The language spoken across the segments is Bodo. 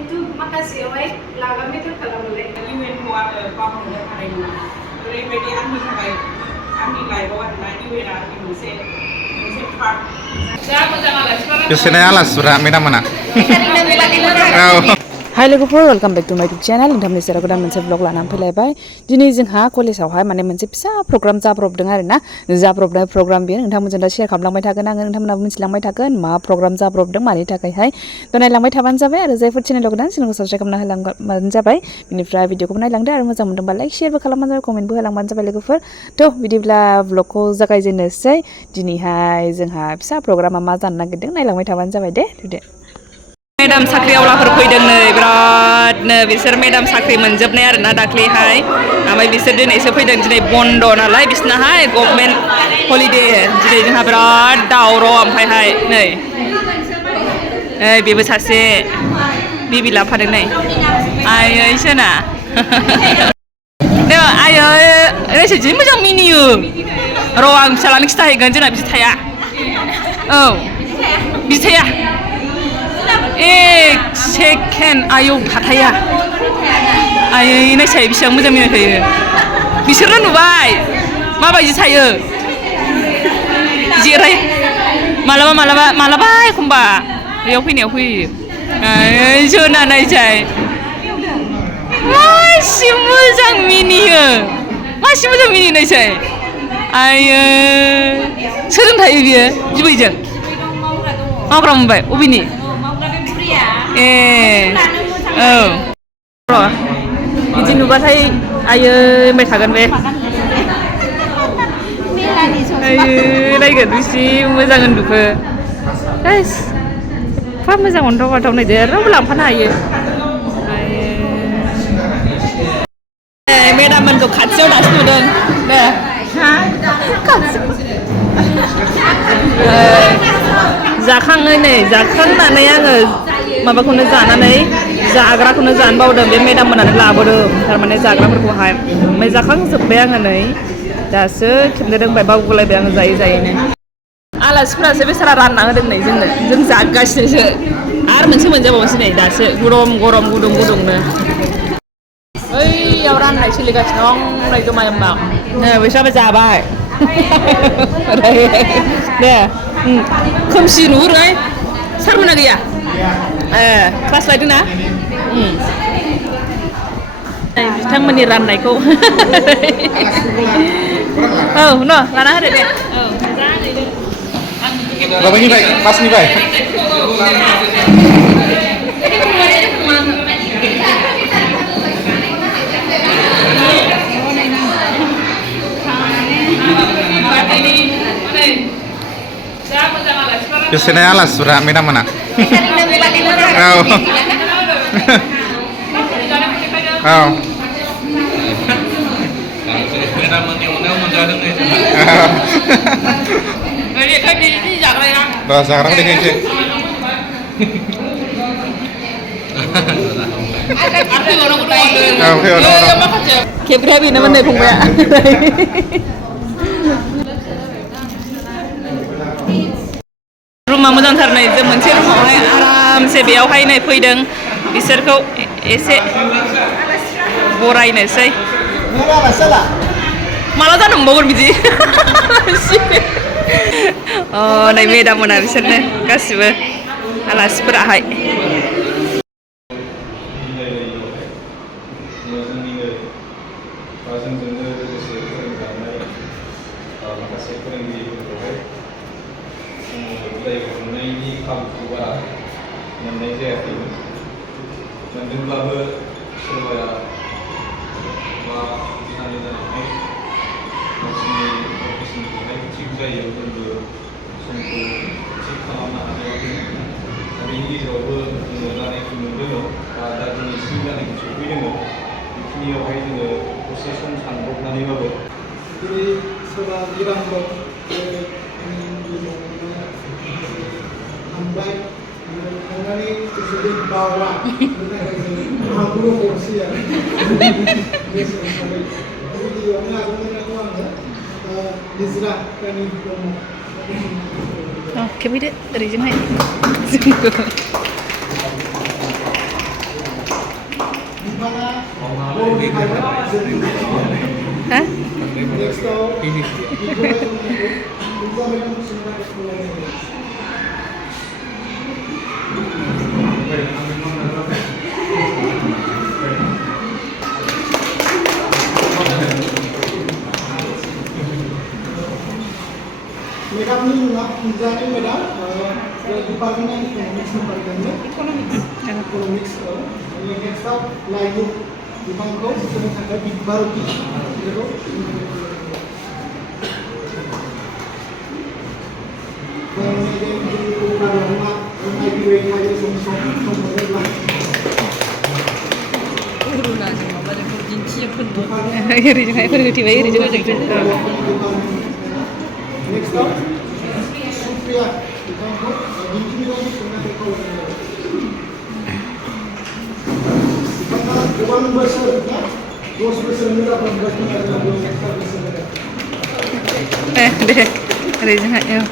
खिन्थु माखासेयावहाय लागामनिथ' खालामोलाय इउएन खौ आङो बावहरनो हानाय नङा ओरैबायदि आंनि थाखाय आंनि लाइफआव आरोना इउएनआ आंनि मोनसे पार्ट जा मोजां आलासिफोरा बिसोरनो आलासिफोरा मेदाममोना हाय लोगोफोर वेलकाम बेक टू माय यूट्यूब चैनल नोंथांनि सेराव गोदान मोनसे ब्लग लानानै फैलायबाय दिनै जोंहा कलेजावहाय माने मोनसे फिसा प्रग्राम जाब्रबदों आरोना जाब्रबनाय प्रग्राम बेयो नोंथांमोनजों दा शेयार खालामलांबाय थागोन आङो नोंथांमोनाबो मिथिलांबाय थागोन मा प्रग्राम जाब्रबदों मानि थाखायहाय थ' नायलांबाय थाबानो जाबाय आरो जायफोर चेनेलाव गोदान चेनेलखौ साबस्क्राइब खालामना होलांबानो जाबाय बिनिफ्राय भिडिअखौ नायलांदो आरो मोजां मोनदोंबा लाइक शेयारबो खालामबानो जाबाय कमेन्टबो होलांबानो जाबाय लोगोफोर थ' बिदिब्ला ब्लगखौ जागायजेननोसै दिनैहाय जोंहा फिसा प्रग्रामा मा जानो नागिरदों नायलांबाय थाबानो जाबाय दे मेदाम साख्रिआवलाफोर फैदों नै बिरादनो बिसोर मेदाम साख्रि मोनजोबनाय आरोना दाख्लैहाय ओमफ्राय बिसोर दिनैसो फैदों दिनै बन्द नालाय बिसोरनाहाय गभर्नमेन्ट हलिडे दिनै जोंहा बिराद दावराव ओमफ्रायहाय नै बेबो सासे बिबि लाफादों नै आयै सोना आयै ओरैसो जि मोजां मिनियो र' आं फिसालानो खिथाहैगोन जोंना बिदि थाया औ बिदि थाया एक सेकेन्ड आयौ थाथाया आयै नायसाय बेसेबां मोजां मिनिखायो बिसोरनो नुबाय माबायदि थायो जिराय मालाबा एखमबा बेयाव फैनायाव फैयो आयै जोना नायसाय मासि मोजां मिनियो मासि मोजां मिनियो नायसाय आयै सोरजों थायो बियो बिबैजों मावग्रा मोनबाय अबेनि ए औ र' बिदि नुबाथाय आयै होनबाय थागोन बे आयै नायगोन बेसे मोजां उन्दुखो एफा मोजां अन्थाव बाथाव नायदो रावबो लांफानो हायो मेदाममोनखौ खाथियाव दासो नुदों दे जाखाङै नै जाखांनानै आङो माबाखौनो जानानै जाग्राखौनो जानो बावदों बे मेदाममोनानो लाबोदों थारमाने जाग्राफोरखौहाय ओमफ्राय जाखांजोब्बाय आङो नै दासो खेबनो रोंबाय बावगुलायबाय आङो जायै आलासिफोरासो बेसारा रानना होदों नै जों जागासिनोसो आरो मोनसे मोनजाबावनोसै नै दासो गरम गुदुं गुदुंनो बैयाव राननाय सोलिगासिनो दं नै जमा नै बैसाबो जाबाय दे खोमसि नुहुरो सारमोना गैया क्लास लायदों ना बिथांमोननि राननायखौ औ न' लाना होदो दे औ माबानिफ्राय क्लासनिफ्राय बिसोरनो आलासिफोरा मेदाममोना औ मेदाममोननि अननायाव मोनजादों जाग्राखौ देखायनोसै खेब्राया बेनोमोन नै फंबाया रुमा मोजांथार नै जों मोनसे रुमावहाय आरामसे बेयावहाय नै फैदों बिसोरखौ एसे बरायनोसै माला जानो मोनबावगोन बिदि अ नै मेदाममोना बिसोरनो गासिबो आलासिफोराहाय मोननाय जायाखैमोन मोनदोंब्लाबो सोरबाया मा सानै जानानै गावसिनि प्रफेसनखौहाय थिग जायो जोंबो समखौ थिग खालामनो हानायाखैमोन दा बेनि गेजेरावबो जोङो जानायखौ मोनदों दा दिनैसिम जानायखौ सफैदों बेखिनियावहाय जोङो दसे सम सानब्रबनानैबाबो दिनै सोरबा गिरां दं थांबाय थांनानै जुदि बावा आंबो हरसै आरो गिबियावनो आगोलनिखौ आङो निजरा गामि दङ खेबहैदो ओरैजोंहाय Hah? Madam ni menjadi madam departemen economics departemen economics yang next up layu di Bangkok sedang ada bibungthi gitu. Dan ini di rumah di WA itu semua 우르나지 엄마 좀 김치에 푼도 이리 좀 해버리고 뒤에 이리 좀 해줘. next up Supriya di Bangkok ini lagi pernah karena dewan besar kita 2 besar muda 18 tahun lalu next up besar deh ada jangan ya.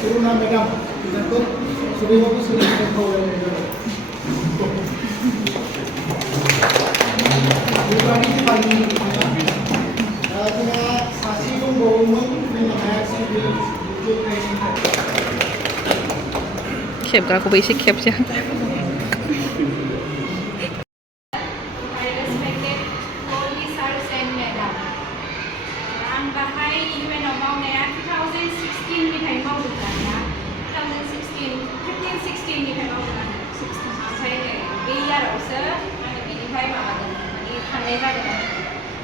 Turuna madam kita tuh sudah bagus sudah kau Bukan paling dengan saksi pembohongan dengan hasil 캡 갖고 베이식 캡자. I respected all the sirs and madam. Ang bahay UN mwndwng 2016 ni thầy mau được là 2016 15-16 ni thầy mau được là 16 thầy bây giờ rồi sir anh bị thầy mà đi thằng này ra được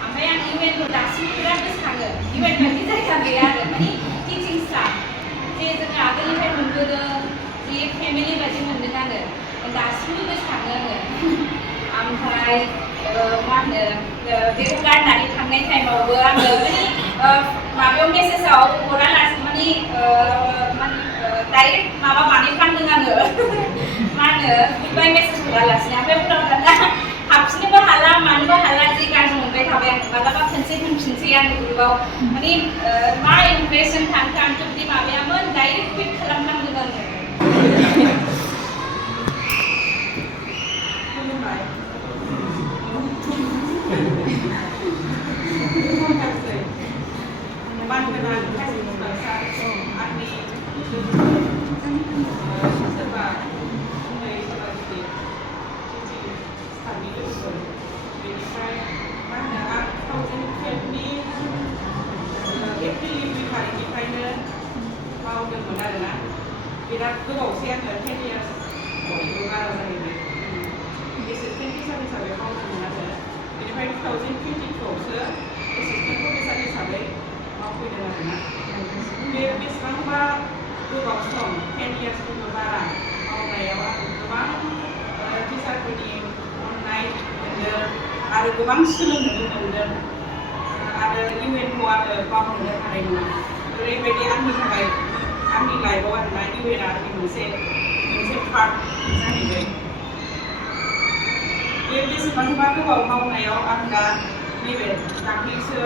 ओमफ्राय आं इउएनखौ दासिम बिराद गोसोखाङो इउएन बायदि जायगा गैया आरो माने टिचिं स्टाफ जे जोङो आगोलनिफ्राय मोनबोदों जे फेमिलि बायदि मोनदों आरो दासिमबो गोसोखाङो आङो ओमफ्राय मा होनो बेखौ गारनानै थांनाय टाइमावबो आङो माने माबायाव मेसेजाव हरालासिनो माने डाइरेक्ट माबा बानायफ्लांदों आङो मा होनो गुडबाय मेसेज हरालासिनो ओमफ्राय उनाव दाना हाबफिननोबो हाला मानोबो हाला जि गाज्रि मोनबाय थाबाय आं मालाबा खनसे होनफिनसै आं ग्रुपआव माने मा इमप्रेसन थांखो आंथ' बिदि माबायामोन डाइरेक्ट कुइट खालामनांदों आङो बिराद गोबावसै आङो 10 years बयबो बारा जाहैबाय एसिस्टेन्ट टिचार हिसाबै मावदोंमोन आरो बेनिफ्राय 2020आवसो एसिस्टेन्ट प्रफेसार हिसाबै मावफैदों आरोना बे बेसेबांबा गोबाव सम 10 yearsनिबो बारा मावनायाव आं गोबां टिचारफोरनि अननाय मोनदों आरो गोबां सोलोंनोबो मोनदों आरो इउएनखौ आङो बावनो हानाय नङा ओरैबायदि आंनि थाखाय आंनि लाइफआव आरोना इउएनआ आंनि मोनसे पार्ट जाहैबाय बे बेसेबांबा गोबाव मावनायाव आं दा नैबे दाख्लैसो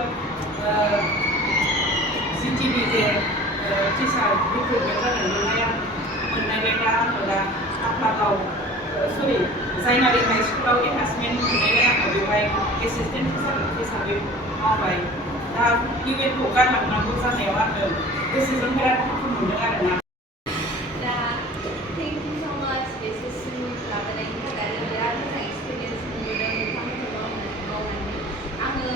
जिटिभि जे टिचार रिक्रुटमेन्ट जादोंमोनहाय आं मोननायलाय दा आङो दा आफलागाव सरि जायनारि हाइ स्कुलाव एटाचमेन्ट मोननायलाय आङो बेवहाय एसिस्टेन्ट टिचार हिसाबै मावबाय दा इउएनखौ गारलांनांगौ जानायाव आङो गोसोजों बिराद दुखु मोनदों आरोना दा थेंक इउ स' माच बेसिसिम लाबोनायनि थाखाय बिराद मोजां एक्सपिरियेन्स मोनबोदों नोंथांमोनखौ मावनानै आङो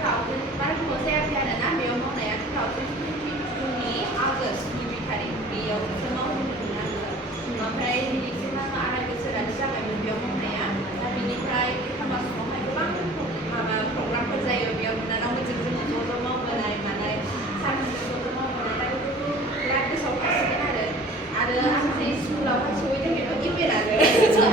2000 बारा गोबाव जायाखै आरोना बेयाव मावनाया 2022नि आगष्ट गिबि तारिख बेयावसो मावदोंमोन आङो ओमफ्राय दिनैसिम आङो आराय बोसोरानो जाबायमोन बेयाव मावनाया दा बेनिफ्राय एखमबा समावहाय गोबां माबा प्रग्रामफोर जायो बेयाव बिनानावमोनजों जों ज' मावबोनाय मानाय सानसेजों ज' मावबोनाय दा बेफोरखौ बिराद गोसोआव थासिगोन आरो आं जे स्कुलावहाय सहैदों बेथ' इउएन आरो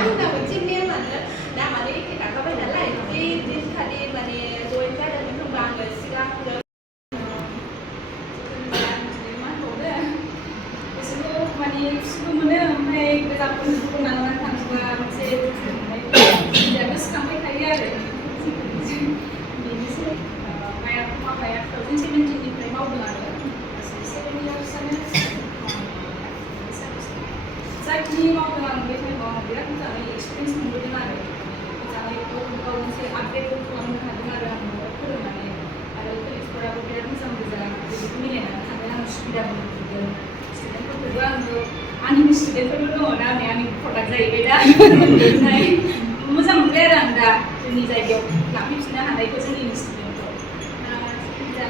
आंना मोनसे नेमानो दा माने एखे थाखाबाय नालाय बे दिनखालि माने जइन जादों होनबा आङो सिगांग्रो गोसोखौ माने खुसिबो मोनो ओमफ्राय गोजानफोरखौ बुंनानै थाङोबा मोनसे गोसोखांबाय थायो आरो बेनोसै माबाया 2017निफ्राय मावदों आरो गासै 7 yearsआनो जाखिनि मावदों आं बे टाइमाव बिराद मोजाङै एक्सपिरियेन्स मोनबोदों गाव मोनसे आपडेटबो खालामनो हादों आरो आङो फोरोंनानै आरो कलेजफोराबो बिराद मोजां मोजां बेबायदि मिलायनानै थांदों आं सुबिदाबो मोनदों स्टुडेन्टफोरखौबो आङो आंनि स्टुडेन्टफोरबो दङ दा नै आंनि प्रडाक्ट जाहैबाय दा मोजां मोनबाय आरो आं दा जोंनि जायगायाव लाफैफिननो हानायखौ जोंनि स्टुडेन्टखौ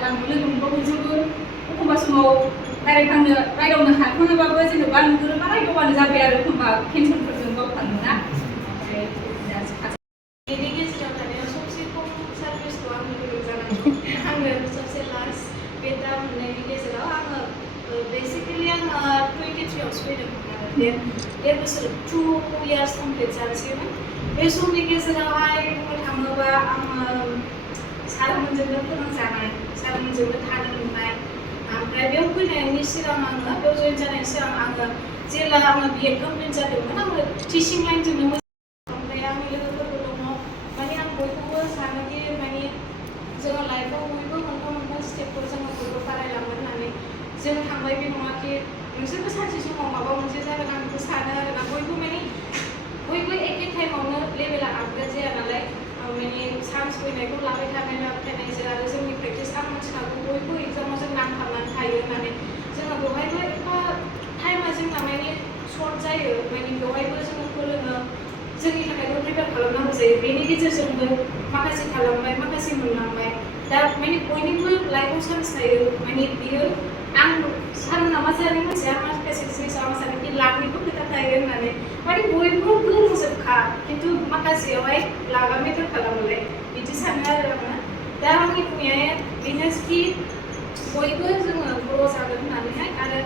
लामायाव लोगो मोनबाबो एखमबा समाव रायदावनो हाखाङाबाबो जेनेबा नुहरोबा रायदावबानो जाबाय आरो एखमबा टेनसनफोरजों बावखाङोना ओमफ्राय बेनि गेजेराव थानायाव सबसे खम सार्भिसखौ आंनो होदों जानांगौ आङो सबसे लास्ट बे दा मोननायनि गेजेराव आङो बेसिकेलि आङो 23आवसो फैदोंमोन आरो देर बोसोर 2 years कमप्लिट जानोसैमोन बे समनि गेजेरावहाय बुंनो थाङोबा आङो सारमोनजोंनो फोरोंजानाय सारमोनजोंनो थानो मोननाय ओमफ्राय बेयाव फैनायनि सिगां आङो बेयाव जइन जानायनि सिगां आङो जेब्ला आङो बिएड कमप्लिट जादोंमोन आङो टिचिं लाइनजोंनो ओमफ्राय आंनि लोगोफोरबो दङ माने आं बयखौबो सानोदि माने जोङो लाइफआव बयबो मोनफा मोनफा स्टेपफोर जोङो बयबो बारायलांगोन होननानै जों थांबाय बे नङाखि नोंसोरबो सानसे समाव माबा मोनसे जागोन आं बेखौ सानो आरोना बयबो माने बयबो एखे टाइमावनो लेभेला आपग्रेड जाया नालाय माने चान्स फैनायखौ लाबाय थानाय आरो जोंनि प्रेक्टिस आं मिथिखागौ बयबो एग्जामाव जों नांथाबनानै थायो होननानै जोङो बेवहायबो एफा टाइमा जोंना माने सर्ट जायो माने बेवहायबो जोङो फोरोङो जोंनि थाखायबो प्रिपेयार खालामनांगौ जायो बेनि गेजेरजोंबो माखासे खालामबाय माखासे मोनलांबाय दा माने बयनिबो लाइफआव चान्स थायो माने बियो आं सानना मा जानो मिथिया माखासे जिनिसआव आं सानो कि लाकनिबो खोथा थायो होननानै माने बयबो गोरोंजोबखा खिन्थु माखासेयावहाय लागा मेटार खालामोलाय बिदि सानो आरो आङो दा आंनि बुंनाया बेनोखि बयबो जोङो बर' जागोन होननानैहाय आरो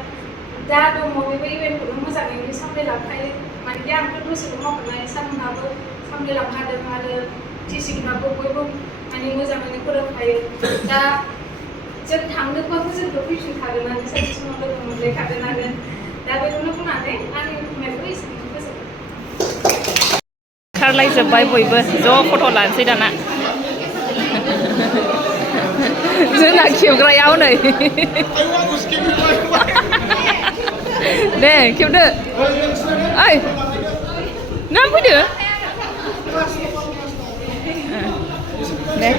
दा दङ बेबो इभेन्टखौनो मोजाङैनो सामलायलांखायो माने आंथ' दसेल' मावखानाय सारमोनहाबो सामलायलांखादों आरो टिचिंफ्राबो बयबो माने मोजाङैनो फोरोंखायो दा जों थांनोबाबो जोंथ' फैफिनखागोनानो सानसे समाव लोगो मोनलायखागोनानो दा बेखौनो बुंनानै आंनि बुंनायखौ एसेबां फोजोबबाय खारलायजोब्बाय बयबो ज' फट' लानोसै दाना जोंना खेबग्राया हनै दे खेबदो ओइ नों फैदो दे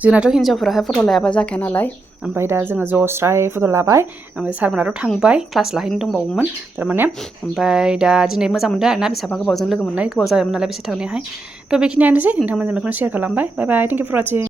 जोंनाथ' हिन्जावफोराहाय फट' लायाबा जाखाया नालाय ओमफ्राय दा जोङो ज' स्राय फट' लाबाय ओमफ्राय सारमोनाथ' थांबाय क्लास लाहैनो दंबावोमोन थारमाने ओमफ्राय दा दिनै मोजां मोनदों आरोना बेसेबा गोबावजों लोगो मोननाय गोबाव जाबायमोन नालाय बिसोर थांनायाहाय थ' बेखिनियानोसै नोंथांमोनजों बेखौनो शेयार खालामबाय बाय बाय थेंक इउ फर वाचिं